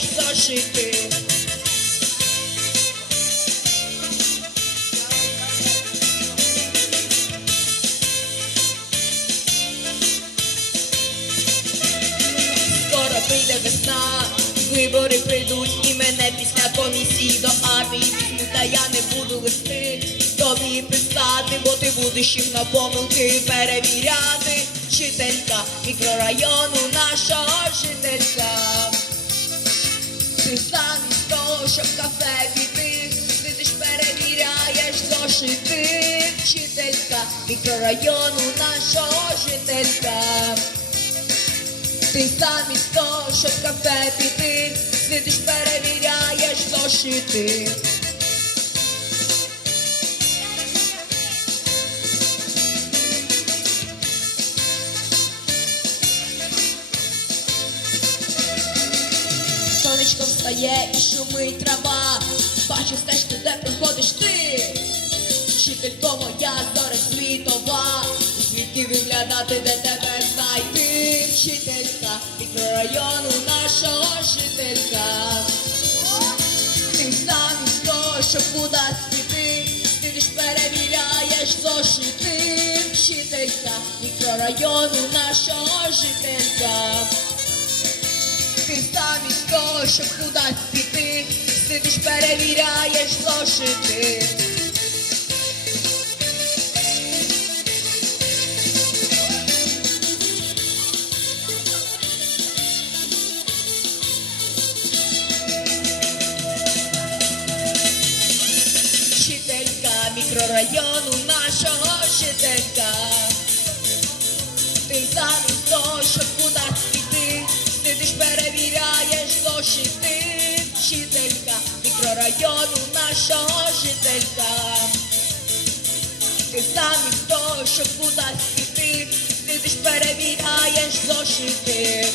перевіряєш зошити. Скоро прийде весна, вибори прийдуть і мене після комісії до армії візьмуть, та я не буду листи тобі писати, бо ти будеш їх на помилки перевіряти. Вчителька мікрорайону нашого жителька. Щоб кафе піти, сидиш, перевіряєш зошити. Вчителька мікрорайону нашого жителька. Ти замість того, щоб кафе піти, сидиш, перевіряєш зошити. Сонечко встає і шумить трава. Бачу стежку, де проходиш ти. Вчителько моя зоря світова. Звідки виглядати, де тебе знайти? Вчителька мікрорайону нашого жителька. Ти замість того, щоб кудись піти, сидиш, перевіряєш зошити. Вчителька мікрорайону нашого жителька. Щоб кудись піти, сидиш, перевіряєш зошити. Вчителька мікрорайону нашого мікрорайону нашого жителька. Ти замість того, щоб кудись піти, сидиш, перевіряєш зошити.